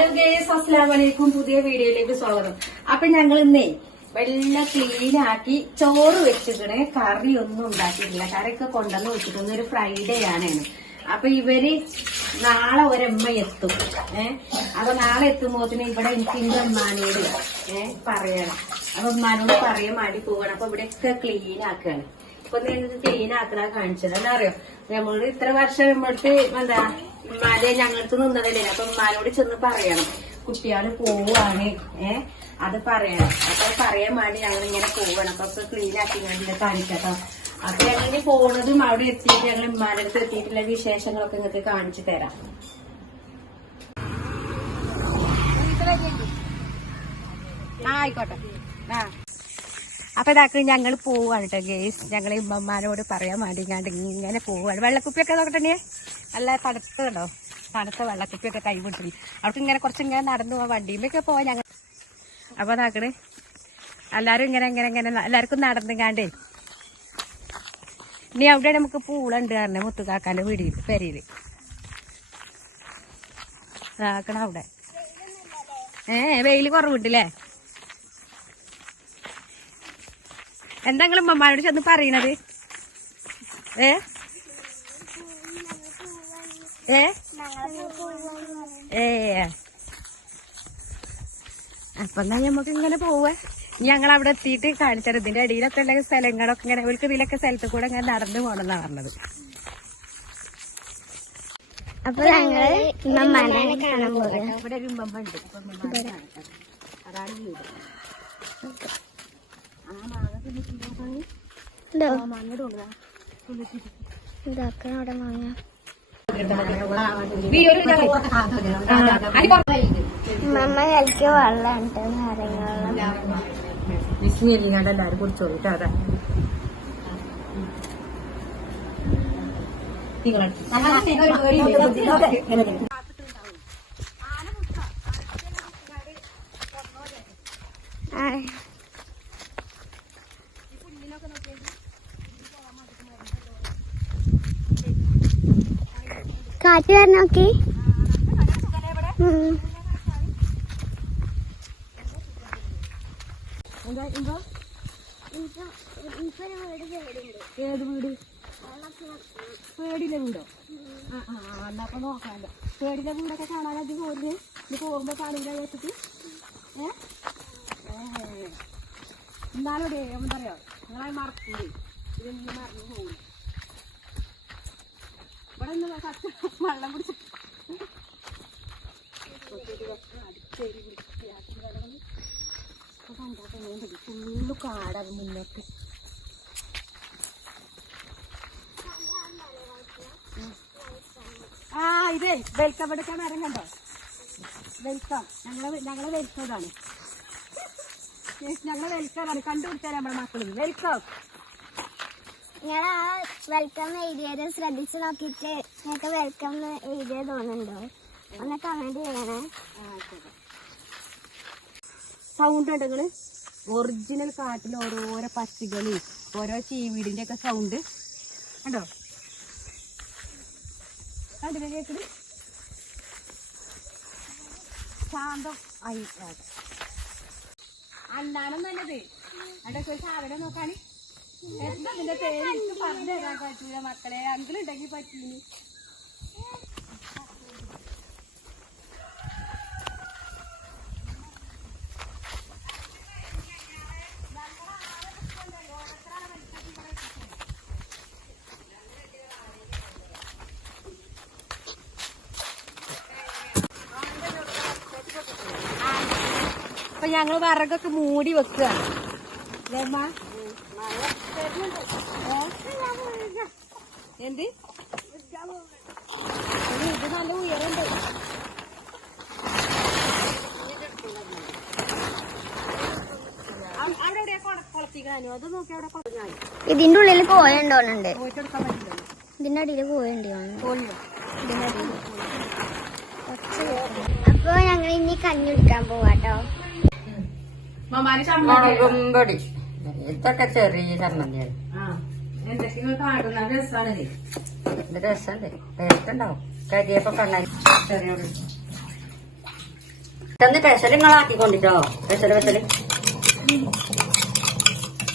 അസ്സലാമലൈക്കും പുതിയ വീഡിയോയിലേക്ക് സ്വാഗതം. അപ്പൊ ഞങ്ങൾ ഇന്നേ വെള്ള ക്ലീൻ ആക്കി ചോറ് വെച്ചിക്കണേ കറി ഒന്നും ഉണ്ടാക്കിയിട്ടില്ല. കറിയൊക്കെ കൊണ്ടുവന്ന് വെച്ചിട്ടൊന്നും ഒരു ഫ്രൈഡേ ആണ് അപ്പൊ ഇവർ നാളെ ഒരമ്മ എത്തും. ഏ? അപ്പൊ നാളെ എത്തുമ്പോത്തിന് ഇവിടെ എനിക്ക് എന്റെ അമ്മാനോട് ഏ പറയണം. അപ്പൊ ഉമ്മാനോട് പറയാൻ മാടി പോവാണ്. അപ്പൊ ഇവിടെയൊക്കെ ക്ലീൻ ആക്കുകയാണ് ഇപ്പൊ ക്ലീൻ ആക്കണ കാണിച്ചത്. എന്താ അറിയോ? നമ്മൾ ഇത്ര വർഷം നമ്മൾക്ക് എന്താ ഉമ്മാന്റെ ഞങ്ങൾക്ക് നിന്നതല്ലേ? അപ്പൊ ഉമ്മാനോട് ചെന്ന് പറയണം. കുട്ടിയാൾ പോവാണ്. ഏ? അത് പറയണം. അപ്പൊ പറയാൻ വേണ്ടി ഞങ്ങൾ ഇങ്ങനെ പോവണം. അപ്പൊ ക്ലീൻ ആക്കി ഞാൻ കാണിക്കട്ടോ. അപ്പൊ ഞങ്ങൾ ഇനി പോണതും അവിടെ എത്തിയിട്ട് ഞങ്ങൾ ഉമ്മാരടുത്ത് എത്തിയിട്ടുള്ള വിശേഷങ്ങളൊക്കെ നിങ്ങൾക്ക് കാണിച്ചു തരാം. ആയിക്കോട്ടെ. ആ. അപ്പൊ ഇതാക്കി ഞങ്ങൾ പോവാണ് കേട്ടോ ഗേസ് ഞങ്ങൾ ഉമ്മമാരോട് പറയാൻ വേണ്ടി ഞാൻ ഇങ്ങനെ പോവാണ്. വെള്ളക്കുപ്പിയൊക്കെ നോക്കട്ടെ നല്ല തണുത്ത കേട്ടോ തണുത്ത വെള്ളക്കുപ്പിയൊക്കെ കൈവിട്ടില്ല അവർക്ക് ഇങ്ങനെ കുറച്ച് ഇങ്ങനെ നടന്നു പോവാൻ വണ്ടിയുമൊക്കെ പോവാൻ ഞങ്ങൾ അപ്പൊ ഇതാക്കണ് എല്ലാരും ഇങ്ങനെ ഇങ്ങനെ ഇങ്ങനെ എല്ലാവർക്കും നടന്നുകാണ്ടേ ഇനി അവിടെ നമുക്ക് പൂളുണ്ട് കാരണം മുത്തുകാക്കാന്റെ വീടിൽ പെരിയിൽ. ഇതാക്കണ അവിടെ. ഏ വെയിൽ കുറവുണ്ടല്ലേ? എന്താ നിങ്ങൾ ഉമ്മമാരോട് ചെന്ന് പറയണത്? ഏ? ഏ? ഏ. അപ്പൊ എന്നാ ഞമ്മക്ക് ഇങ്ങനെ പോവേ. ഞങ്ങൾ അവിടെ എത്തിയിട്ട് കാണിച്ചത് ഇതിന്റെ അടിയിലൊക്കെ ഉള്ള സ്ഥലങ്ങളൊക്കെ ഇങ്ങനെ ഇവർക്ക് ഇതിലൊക്കെ സ്ഥലത്ത് കൂടെ ഇങ്ങനെ നടന്നു പോണെന്നാ പറഞ്ഞത്. അപ്പൊ ഞങ്ങൾ ഇവിടെ ഒരു കാണിക്കാം. അതാണ് ആ ഇതാക്കണം അവിടെ വാങ്ങ മമ്മ കളിക്ക് വെള്ളം ഉണ്ട് നാരങ്ങ എല്ലാരും കുടിച്ചോളൂ അതാ ആ. കാറ്റ് വരണ നോക്കി ഏത് വീട്? പേടിയിലെ വീടോ? ആ ആ എന്നാ അപ്പൊ നോക്കാല്ല പേടിയിലെ വീടൊക്കെ കാണാനത് പോരുന്നേ. ഇത് പോകുമ്പോ കാണില്ല വെച്ചിട്ട്. ഏ. എന്നാലും എന്താ പറയാ. നിങ്ങളെ മറക്കൂലേ? ഇതൊന്നും മറന്നു പോകും ഇവിടെ വെള്ളം കുടിച്ചു. ഫുള്ള് കാടാണ് മുന്നോട്ട്. ആ ഇതേ വെൽക്കം എടുക്കാൻ മരം കണ്ടോ വെൽക്കം ഞങ്ങളെ ഞങ്ങളെ വെൽക്കമാണ് ഞങ്ങളെ വെൽക്കമാണ് കണ്ടുപിടിച്ചാൽ നമ്മുടെ മക്കളും വെൽക്കം നിങ്ങൾ ആ വെൽക്കം എഴുതിയത് ശ്രദ്ധിച്ചു നോക്കിയിട്ട് നിങ്ങൾക്ക് വെൽക്കം എഴുതിയത് തോന്നുന്നുണ്ടോ? ഒന്ന് കമന്റ് ചെയ്യണേ. സൗണ്ട് ഉണ്ട് നിങ്ങൾ? ഒറിജിനൽ കാട്ടിൽ ഓരോരോ പക്ഷികൾ ഓരോ ചീവീടിന്റെ ഒക്കെ സൗണ്ട് കണ്ടോ? കണ്ടില്ലേ കേക്കണ് ശാന്തം ആയി. അവിടെ ഒരു സാധനം നോക്കാണ് എന്താ നിന്റെ പേര് എനിക്ക് പറഞ്ഞു തരാൻ പറ്റൂല മക്കളെ. അങ്കിളുണ്ടെങ്കിൽ പറ്റീനി. അപ്പൊ ഞങ്ങൾ വിറകൊക്കെ മൂടി വെക്കുക എന്ത് ഇത് നല്ല ഉയരണ്ട് ഇതിന്റെ ഉള്ളിൽ കോയുണ്ടോന്നുണ്ട് ഇതിന്റെ അടിയിൽ കോയുണ്ട് അപ്പൊ ഞങ്ങൾ ഇനി കഞ്ഞി കുടിക്കാൻ പോവാട്ടോ ഇതൊക്കെ ചെറിയ ചമ്മന്തിയാണ് ആ എന്തൊക്കെയോ കാട്ടുന്ന രസാണ് ഇത്? രസമുണ്ട് ടേസ്റ്റ് ഉണ്ടാവും. കരിയപ്പൊക്കെ ഉണ്ടായി ചെറിയ ചെന്ന് പെസൽ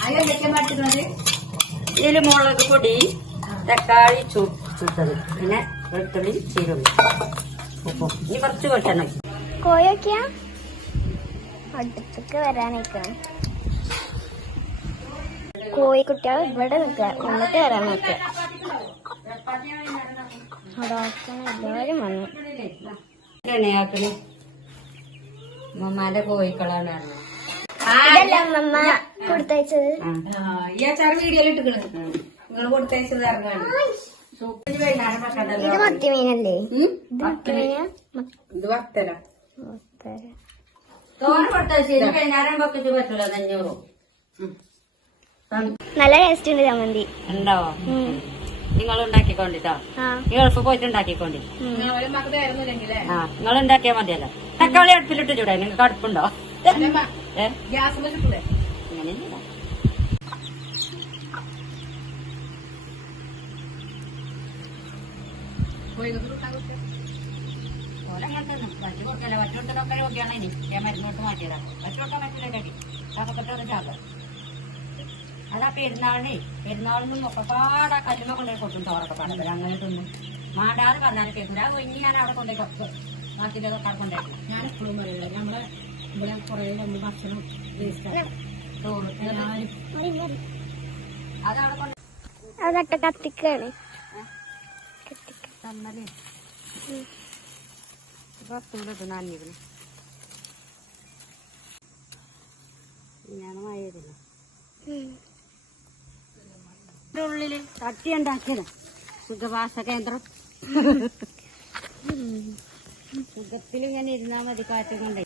അതിലെന്തൊക്കെയാ മാറ്റുന്നത് ഇതിൽ മുളക് പൊടി തക്കാളി ചു ചുട്ടത്. പിന്നെ വെളുത്തുള്ളി ചീരുള്ളി. ഉപ്പും. ഇനി കുറച്ച് വെളിച്ചെണ്ണ. കോയൊക്കെയാ അടുത്തേക്ക് വരാനേക്കണം കോഴിക്കുട്ടികൾ ഇവിടെ നിൽക്കുക. എന്നിട്ട് വരാൻ നോക്കുക എല്ലാവരും വന്നു. മമ്മാന്റെ കോഴിക്കളാണ് പറഞ്ഞത്. ഇതല്ല അമ്മമ്മ കൊടുത്തയച്ചത്. ആ. ആ, ഈ അച്ചാർ വീഡിയോയിൽ ഇട്ടിക്കണ് നിങ്ങൾ കൊടുത്തയച്ചത് ഇറങ്ങാണ് സൂപ്പിന് ഇത് മത്തി മീനല്ലേ മത്തി മീനാ ഇത് വത്തല. തോനെ അഞ്ഞൂറ്. നല്ല ടേസ്റ്റ് ഉണ്ട് ചമ്മന്തി. ഉണ്ടോ. നിങ്ങൾ ഉണ്ടാക്കിക്കോണ്ടിട്ടോ? ഗൾഫ് പോയിട്ട് ഉണ്ടാക്കിക്കോണ്ടി നിങ്ങൾ ഉണ്ടാക്കിയാ മതിയല്ലോ. തക്കാളി അടുപ്പിലിട്ട് ചൂടാ നിങ്ങൾക്ക് അടുപ്പുണ്ടോ മരുന്നോട്ട് മാറ്റിയതാ. വറ്റി മറ്റുള്ള കടി. ചാകും. അതാ പെരുന്നാളിനെ പെരുന്നാളിനും ഒക്കെ പാടാ കല്ലുമ കൊണ്ടുപോയി കൊട്ടും ചോറൊക്കെ പാടത്തില്ല അങ്ങനെ തിന്നും. മാണ്ടാതെ പറഞ്ഞാൽ പെരുന്നാൾ അത് ഞാൻ അവിടെ കൊണ്ടുപോയി കപ്പ് ബാക്കിയുള്ളതൊക്കെ അവിടെ കൊണ്ടുപോയി ഞാൻ എപ്പോഴും പറയില്ല നമ്മളെ ഇവിടെ കുറേ നമ്മൾ ഭക്ഷണം വേസ്റ്റ് ചോറ് അതവിടെ കൊണ്ട് അതട്ട കത്തിക്കാണ്. തന്നല്ലേ വസ്തുവിലൊക്കെ നനഞ്ഞിരുന്നു ഞാൻ മഴയതില്ല ഉള്ളിൽ തട്ടി ഉണ്ടാക്കിയതാ സുഖവാസ കേന്ദ്രം. സുഖത്തിൽ ഇങ്ങനെ ഇരുന്നാ മതി കാറ്റ് കൊണ്ടേ.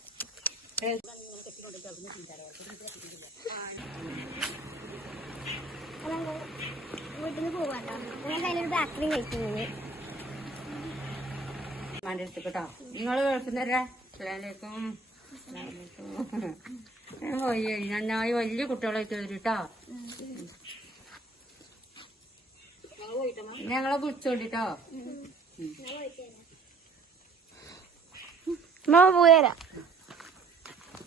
വീട്ടിൽ പോവാട്ടോ. ഞാൻ കയ്യിലൊരു ബാക്കറി കഴിക്കുന്നത് മന്റെ അടുത്ത് കേട്ടോ. നിങ്ങൾ കേൾക്കുന്നവരാ അസ്സലാമലൈക്കും പോയി നന്നായി വലിയ കുട്ടികളായിട്ട് വരും കേട്ടോ. ഞങ്ങളെ വിളിച്ചോണ്ടിട്ടോ പോയരാ